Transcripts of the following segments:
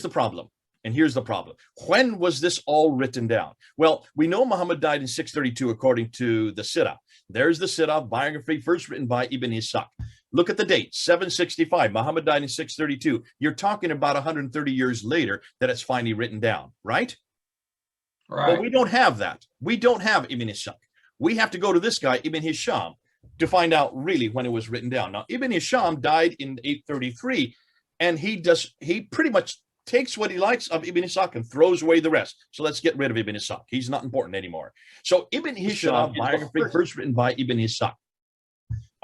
The problem. And here's the problem. When was this all written down? Well, we know Muhammad died in 632 according to the Sirah. There's the Sirah biography first written by Ibn Ishaq. Look at the date, 765. Muhammad died in 632. You're talking about 130 years later that it's finally written down, right? Right. But we don't have that. We don't have Ibn Ishaq. We have to go to this guy, Ibn Hisham, to find out really when it was written down. Now, Ibn Hisham died in 833, and he pretty much takes what he likes of Ibn Ishaq and throws away the rest. So let's get rid of Ibn Ishaq. He's not important anymore. So Ibn Hisham, biography first written by Ibn Ishaq.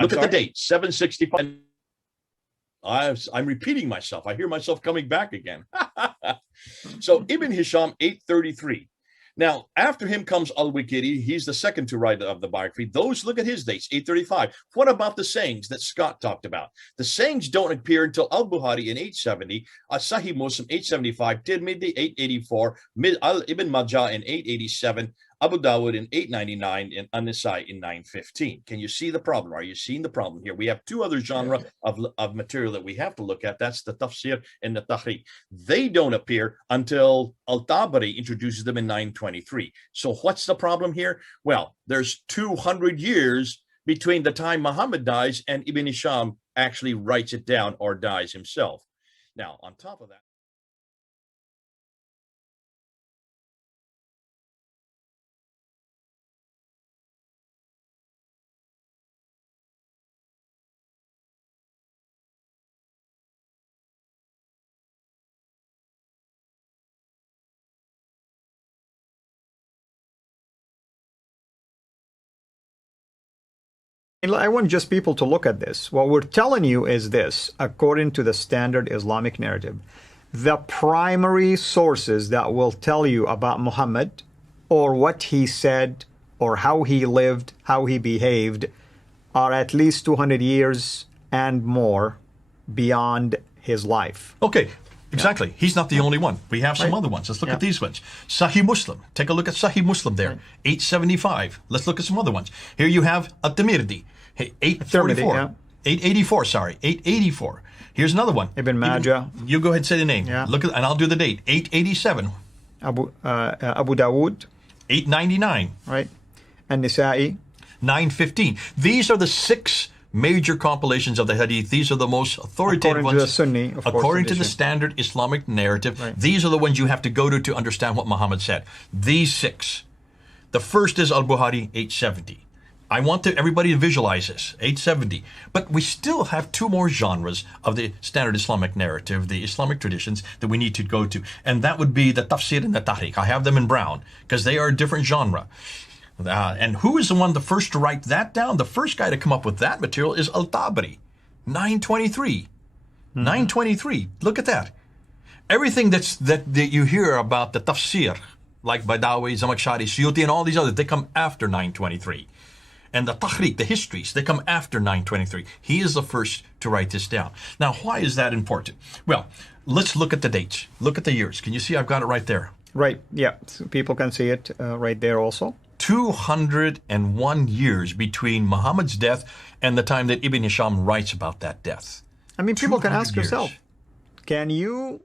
Look at the date, 765. I'm repeating myself. I hear myself coming back again. So Ibn Hisham, 833. Now, after him comes Al-Waqidi. He's the second to write of the biography. Those, look at his dates, 835. What about the sayings that Scott talked about? The sayings don't appear until Al-Bukhari in 870, Sahih Muslim 875, Tirmidhi 884, Ibn Majah in 887, Abu Dawud in 899, and An-Nasai in 915. Can you see the problem? Are you seeing the problem here? We have two other genre of material that we have to look at. That's the tafsir and the taqiyah. They don't appear until At Tabari introduces them in 923. So what's the problem here? Well, there's 200 years between the time Muhammad dies and Ibn Hisham actually writes it down or dies himself. Now, on top of that, I want just people to look at this. What we're telling you is this, according to the standard Islamic narrative. The primary sources that will tell you about Muhammad or what he said or how he lived, how he behaved, are at least 200 years and more beyond his life. Okay, exactly. He's not the only one. We have some other ones. Let's look at these ones. Sahih Muslim. Take a look at Sahih Muslim there. 875. Let's look at some other ones. Here you have At Tabari. 844. 884, sorry. 884. Here's another one. Ibn Majah. You go ahead and say the name. Look at, and I'll do the date. 887. Abu Dawud. 899. Right. An-Nisa'i. 915. These are the 6 major compilations of the hadith. These are the most authoritative According to ones. the Sunni, of course, according to the edition. standard Islamic narrative. Right. These are the ones you have to go to understand what Muhammad said. These 6. The first is Al-Bukhari, 870. I want everybody to visualize this, 870. But we still have 2 more genres of the standard Islamic narrative, the Islamic traditions that we need to go to. And that would be the Tafsir and the Tarikh. I have them in brown because they are a different genre. And who is the one the first to write that down? The first guy to come up with that material is At Tabari, 923. 923. Look at that. Everything that you hear about the tafsir, like Badawi, Zamakhshari, Suyuti, and all these others, they come after 923. And the Tahriq, the histories, they come after 923. He is the first to write this down. Now, why is that important? Well, let's look at the dates. Look at the years. Can you see I've got it right there? Right, yeah. So people can see it right there also. 201 years between Muhammad's death and the time that Ibn Hisham writes about that death. I mean, people can ask 200 years. yourself, can you...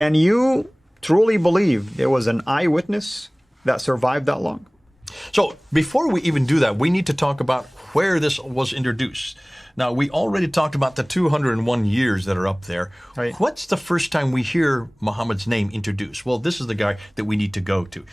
Can you truly believe there was an eyewitness that survived that long? So before we even do that, we need to talk about where this was introduced. Now, we already talked about the 201 years that are up there. Right. What's the first time we hear Muhammad's name introduced? Well, this is the guy that we need to go to.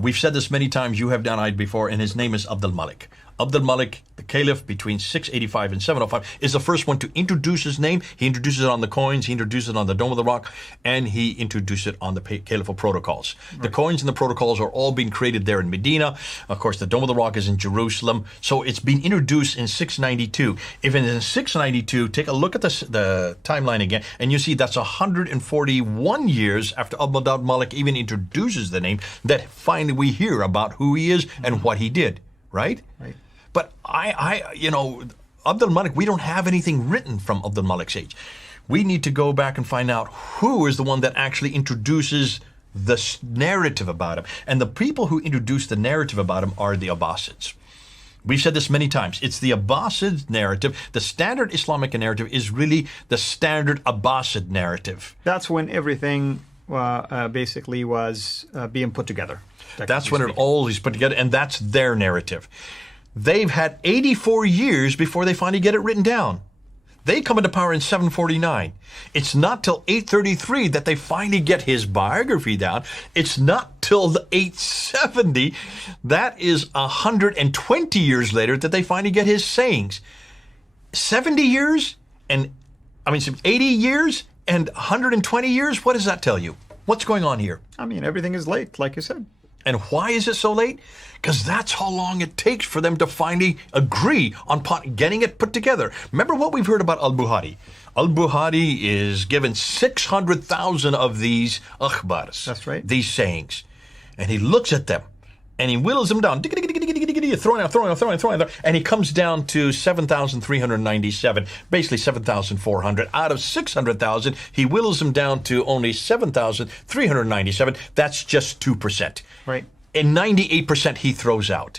We've said this many times. You have done it before, and his name is Abdul Malik. Abdul Malik, the caliph between 685 and 705, is the first one to introduce his name. He introduces it on the coins, he introduces it on the Dome of the Rock, and he introduced it on the caliphal protocols. Right. The coins and the protocols are all being created there in Medina. Of course, the Dome of the Rock is in Jerusalem. So it's been introduced in 692. If in 692, take a look at the timeline again, and you see that's 141 years after Abdul Malik even introduces the name that finally we hear about who he is and what he did, right? Right. But Abdul Malik, we don't have anything written from Abdul Malik's age. We need to go back and find out who is the one that actually introduces the narrative about him. And the people who introduce the narrative about him are the Abbasids. We've said this many times. It's the Abbasid narrative. The standard Islamic narrative is really the standard Abbasid narrative. That's when everything basically was being put together. That's when it all is put together, and that's their narrative. They've had 84 years before they finally get it written down. They come into power in 749. It's not till 833 that they finally get his biography down. It's not till the 870, that is 120 years later, that they finally get his sayings. 70 years and, 80 years and 120 years? What does that tell you? What's going on here? Everything is late, like you said. And why is it so late? Because that's how long it takes for them to finally agree on getting it put together. Remember what we've heard about Al-Bukhari. Al-Bukhari is given 600,000 of these akhbars. That's right. These sayings. And he looks at them and he whittles them down. Throwing out. And he comes down to 7,397, basically 7,400. Out of 600,000, he whittles them down to only 7,397. That's just 2%. Right. And 98% he throws out.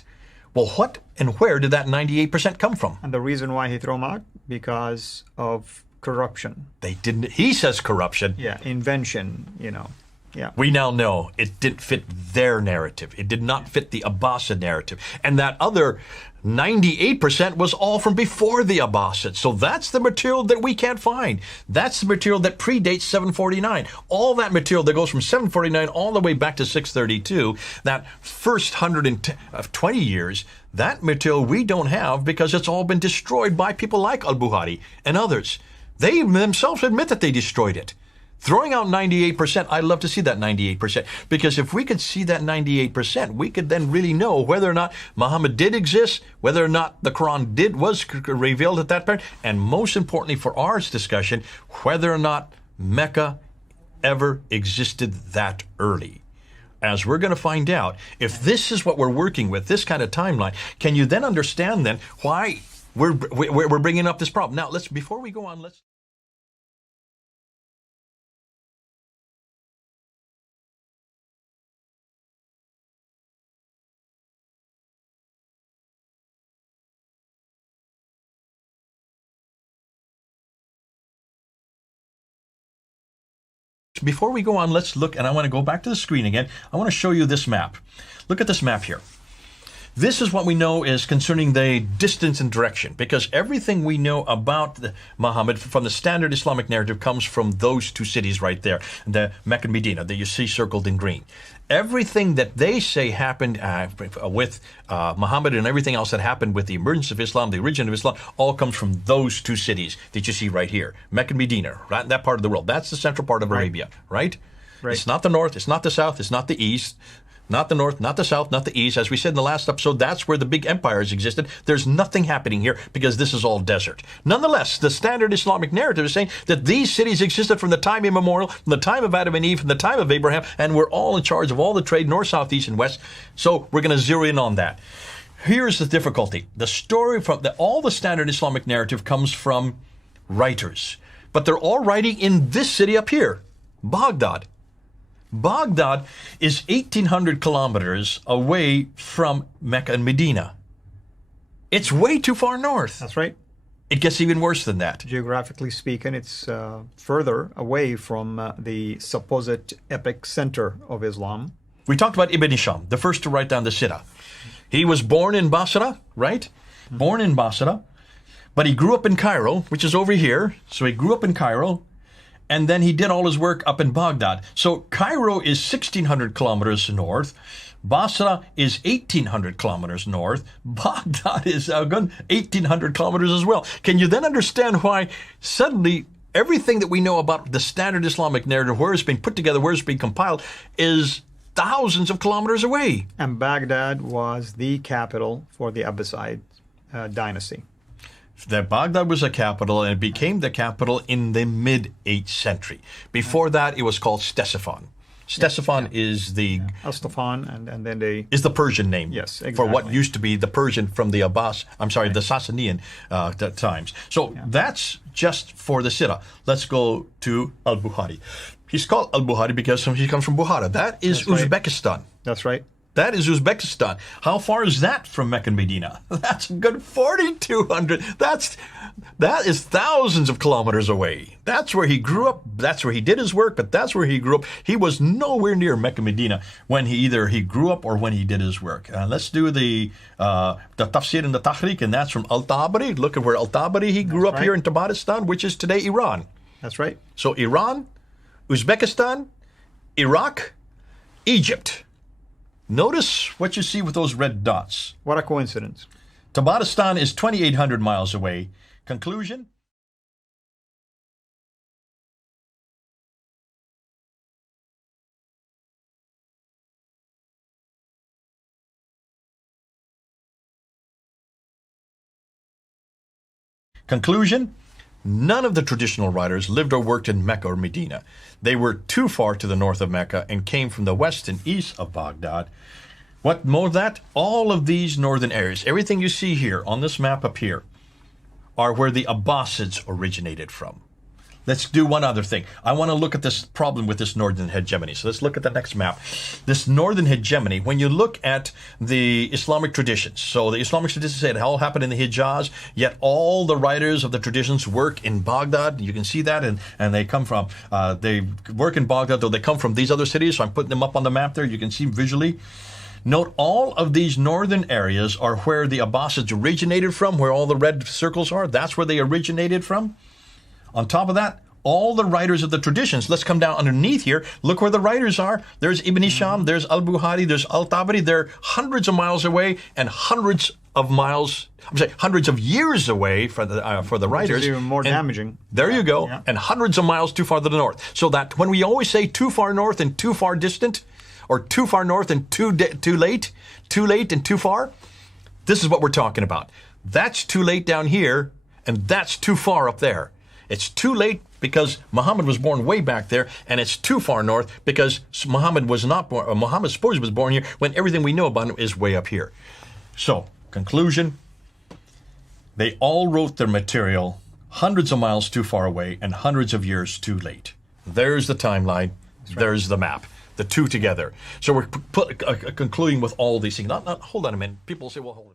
Well, what and where did that 98% come from? And the reason why he threw them out? Because of corruption. They didn't. He says corruption. Yeah, invention, Yeah. We now know it didn't fit their narrative. It did not fit the Abbasid narrative. And that other 98% was all from before the Abbasids. So that's the material that we can't find. That's the material that predates 749. All that material that goes from 749 all the way back to 632, that first 120 years, that material we don't have because it's all been destroyed by people like al-Bukhari and others. They themselves admit that they destroyed it. Throwing out 98%, I'd love to see that 98%, because if we could see that 98%, we could then really know whether or not Muhammad did exist, whether or not the Quran was revealed at that point, and most importantly for our discussion, whether or not Mecca ever existed that early. As we're going to find out, if this is what we're working with, this kind of timeline, can you then understand then why we're bringing up this problem? Now, before we go on, let's look, and I want to go back to the screen again. I want to show you this map. Look at this map here. This is what we know is concerning the distance and direction, because everything we know about Muhammad from the standard Islamic narrative comes from those two cities right there, the Mecca and Medina that you see circled in green. Everything that they say happened with Muhammad and everything else that happened with the emergence of Islam, the origin of Islam, all comes from those two cities that you see right here, Mecca and Medina, right in that part of the world. That's the central part of Arabia, right? It's not the north, it's not the south, it's not the east. Not the north, not the south, not the east. As we said in the last episode, that's where the big empires existed. There's nothing happening here because this is all desert. Nonetheless, the standard Islamic narrative is saying that these cities existed from the time immemorial, from the time of Adam and Eve, from the time of Abraham, and we're all in charge of all the trade, north, south, east, and west. So we're going to zero in on that. Here's the difficulty. The story from all the standard Islamic narrative comes from writers, but they're all writing in this city up here, Baghdad. Baghdad is 1,800 kilometers away from Mecca and Medina. It's way too far north. That's right. It gets even worse than that. Geographically speaking, it's further away from the supposed epic center of Islam. We talked about Ibn Hisham, the first to write down the Sirah. He was born in Basra, right? Born in Basra, but he grew up in Cairo, which is over here. So he grew up in Cairo. And then he did all his work up in Baghdad. So Cairo is 1,600 kilometers north. Basra is 1,800 kilometers north. Baghdad is 1,800 kilometers as well. Can you then understand why suddenly everything that we know about the standard Islamic narrative, where it's being put together, where it's being compiled, is thousands of kilometers away? And Baghdad was the capital for the Abbasid dynasty. That Baghdad was a capital, and it became the capital in the mid-8th century. Before that, it was called Ctesiphon. Ctesiphon is the... Al-Stafan, and then they... is the Persian name. Yes, exactly. For what used to be the Persian from the the Sassanian times. So that's just for the Sirah. Let's go to al-Bukhari. He's called al-Bukhari because he comes from Bukhara. That is Uzbekistan. That's right. That is Uzbekistan. How far is that from Mecca and Medina? That's a good 4,200. That is thousands of kilometers away. That's where he grew up. That's where he did his work, but that's where he grew up. He was nowhere near Mecca and Medina when he grew up or when he did his work. Let's do the Tafsir and the Tarikh, and that's from At Tabari. Look at where At Tabari, he grew up here in Tabaristan, which is today Iran. That's right. So Iran, Uzbekistan, Iraq, Egypt. Notice what you see with those red dots. What a coincidence. Tabaristan is 2,800 miles away. Conclusion? Conclusion? None of the traditional writers lived or worked in Mecca or Medina. They were too far to the north of Mecca and came from the west and east of Baghdad. What more than that? All of these northern areas, everything you see here on this map up here, are where the Abbasids originated from. let's do one other thing. I want to look at this problem with this northern hegemony. So let's look at the next map. This northern hegemony, when you look at the Islamic traditions, so the Islamic traditions say it all happened in the Hijaz, yet all the writers of the traditions work in Baghdad. You can see that, and they come from, they work in Baghdad, though they come from these other cities. So I'm putting them up on the map there. You can see visually. Note all of these northern areas are where the Abbasids originated from, where all the red circles are. That's where they originated from. On top of that, all the writers of the traditions, let's come down underneath here. Look where the writers are. There's Ibn Hisham, there's Al-Bukhari, there's At Tabari. They're hundreds of miles away and hundreds of miles, I'm saying hundreds of years away for the writers. Which is even more damaging. There you go. Yeah. And hundreds of miles too far to the north. So that when we always say too far north and too far distant, or too far north and too late and too far, this is what we're talking about. That's too late down here, and that's too far up there. It's too late because Muhammad was born way back there, and it's too far north because Muhammad was not born, or Muhammad supposedly was born here when everything we know about him is way up here. So, conclusion, they all wrote their material hundreds of miles too far away and hundreds of years too late. There's the timeline. Right. There's the map. The two together. So we're concluding with all these things. Hold on a minute. People say, well, hold on.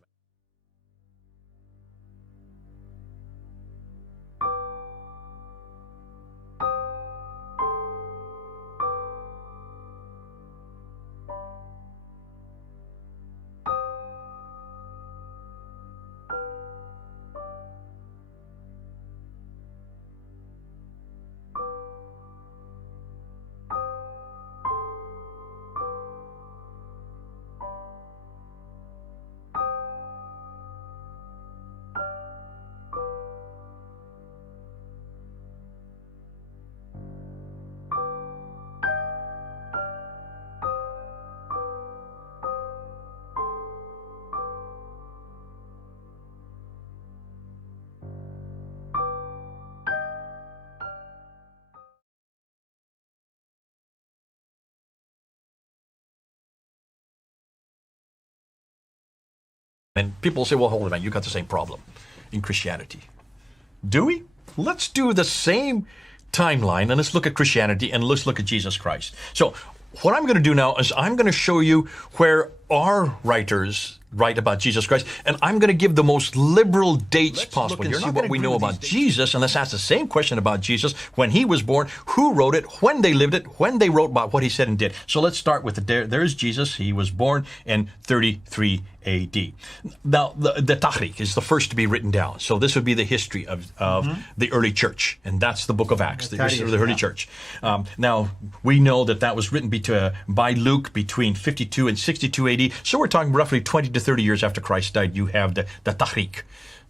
And people say, well, hold on a minute, you got the same problem in Christianity. Do we? Let's do the same timeline, and let's look at Christianity, and let's look at Jesus Christ. So what I'm going to do now is I'm going to show you where our writers write about Jesus Christ, and I'm going to give the most liberal dates possible. You're not what we know about Jesus, and let's ask the same question about Jesus, when he was born, who wrote it, when they lived it, when they wrote about what he said and did. So let's start with there's Jesus. He was born in 33 AD. Now, the Tarikh is the first to be written down. So this would be the history of the early church, and that's the book of Acts, the history of the early church. Now, we know that was written by Luke between 52 and 62 AD. So we're talking roughly 20 to 30 years after Christ died. You have the Tarikh.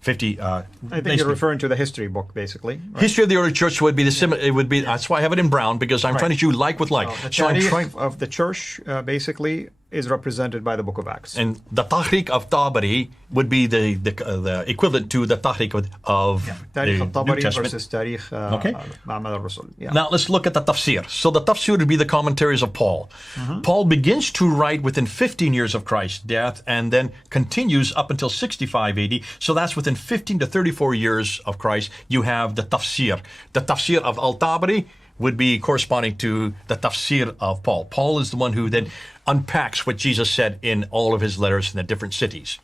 I think you're referring to the history book, basically. Right? History of the early church would be the similar. It would be. That's why I have it in brown, because I'm trying to do like with like. The Tarikh of the church, basically, is represented by the Book of Acts. And the Tarikh of Tabari would be the equivalent to the Tarikh of the At Tabari New Testament. versus Tarikh Muhammad al-Rasul. Now let's look at the Tafsir. So the Tafsir would be the commentaries of Paul. Paul begins to write within 15 years of Christ's death and then continues up until 65 AD. So that's within 15 to 34 years of Christ. You have the Tafsir. The Tafsir of Al-Tabari would be corresponding to the Tafsir of Paul. Paul is the one who then unpacks what Jesus said in all of his letters in the different cities.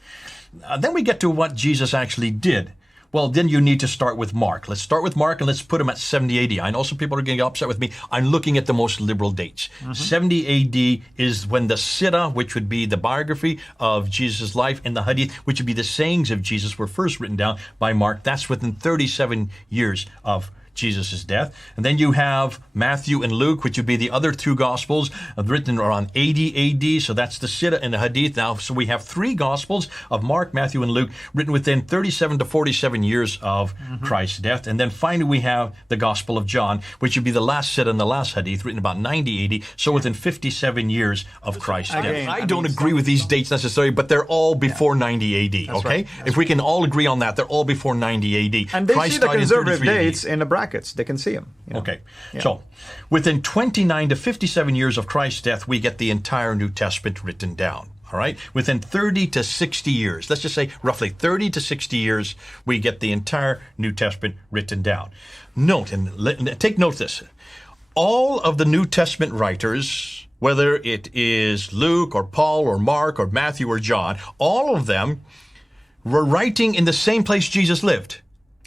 Then we get to what Jesus actually did. Well, then you need to start with Mark. Let's start with Mark, and let's put him at 70 AD. I know some people are going to get upset with me. I'm looking at the most liberal dates. 70 AD is when the Sirah, which would be the biography of Jesus' life, and the Hadith, which would be the sayings of Jesus, were first written down by Mark. That's within 37 years of Jesus' death. And then you have Matthew and Luke, which would be the other two Gospels, written around 80 AD. So that's the Sirah and the Hadith now. So we have three Gospels of Mark, Matthew, and Luke, written within 37 to 47 years of Christ's death. And then finally we have the Gospel of John, which would be the last Sirah and the last Hadith, written about 90 AD. So within 57 years of Christ's death. I don't agree with these dates necessarily, but they're all before 90 AD, okay? If we can all agree on that, they're all before 90 AD. And they see the conservative dates in the brackets. They can see them. Okay. So within 29 to 57 years of Christ's death, we get the entire New Testament written down. All right, within 30 to 60 years, let's just say roughly 30 to 60 years, we get the entire New Testament written down. Note, and take note of this, all of the New Testament writers, whether it is Luke or Paul or Mark or Matthew or John, all of them were writing in the same place Jesus lived.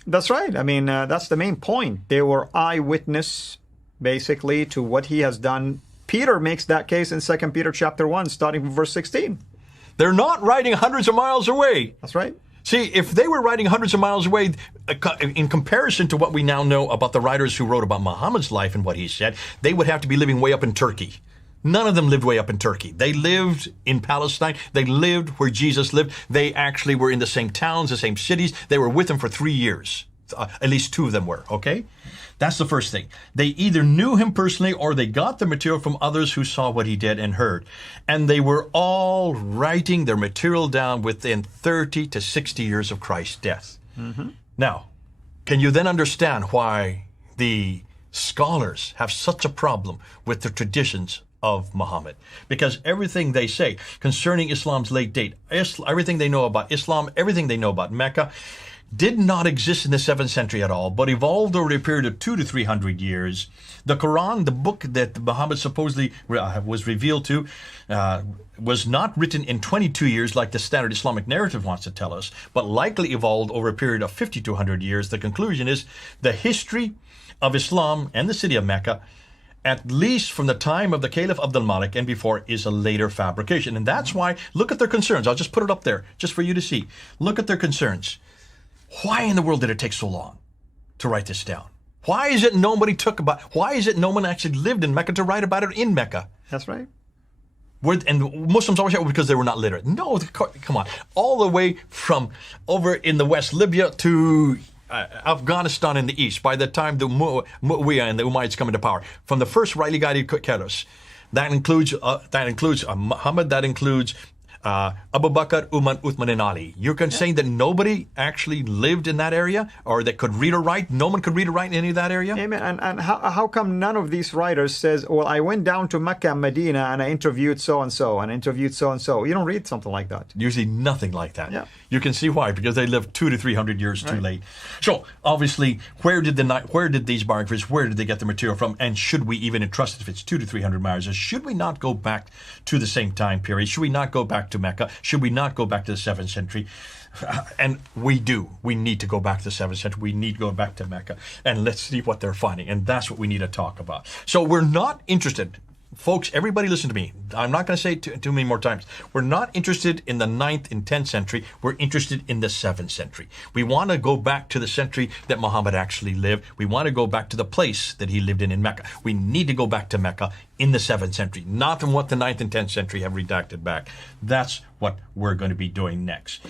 That's right. I mean, that's the main point. They were eyewitness, basically, to what he has done. Peter makes that case in 2 Peter chapter 1, starting from verse 16. They're not writing hundreds of miles away. That's right. See, if they were writing hundreds of miles away, in comparison to what we now know about the writers who wrote about Muhammad's life and what he said, they would have to be living way up in Turkey. None of them lived way up in Turkey. They lived in Palestine. They lived where Jesus lived. They actually were in the same towns, the same cities. They were with him for 3 years. At least 2 of them were, okay? That's the first thing. They either knew him personally or they got the material from others who saw what he did and heard. And they were all writing their material down within 30 to 60 years of Christ's death. Now, can you then understand why the scholars have such a problem with the traditions of Muhammad? Because everything they say concerning Islam's late date, everything they know about Islam, everything they know about Mecca, did not exist in the 7th century at all, but evolved over a period of 200 to 300 years. The Quran, the book that Muhammad supposedly was revealed to, was not written in 22 years like the standard Islamic narrative wants to tell us, but likely evolved over a period of 50 to 100 years. The conclusion is the history of Islam and the city of Mecca, at least from the time of the Caliph Abdul Malik and before, is a later fabrication. And that's why, look at their concerns. I'll just put it up there just for you to see. Look at their concerns. Why in the world did it take so long to write this down? Why is it why is it no one actually lived in Mecca to write about it in Mecca? That's right. And Muslims always say, because they were not literate. No, come on. All the way from over in the West, Libya, to Afghanistan in the East, by the time the Muawiyah and the Umayyads come into power, from the first rightly guided caliphs, that includes Muhammad, that includes Abu Bakr, Umar, Uthman, and Ali. You're saying that nobody actually lived in that area, or that could read or write? No one could read or write in any of that area? Amen. And how come none of these writers says, well, I went down to Mecca and Medina and I interviewed so-and-so and interviewed so-and-so? You don't read something like that. Usually nothing like that. Yeah. You can see why, because they lived 200 to 300 years too late. So obviously, where did these biographers, where did they get the material from? And should we even entrust it if it's 200 to 300 miles? Should we not go back to the same time period? Should we not go back to Mecca? Should we not go back to the 7th century? And we do. We need to go back to the 7th century. We need to go back to Mecca. And let's see what they're finding. And that's what we need to talk about. So we're not interested. Folks, everybody listen to me. I'm not going to say it too many more times. We're not interested in the 9th and 10th century. We're interested in the 7th century. We want to go back to the century that Muhammad actually lived. We want to go back to the place that he lived in Mecca. We need to go back to Mecca in the 7th century, not in what the 9th and 10th century have redacted back. That's what we're going to be doing next.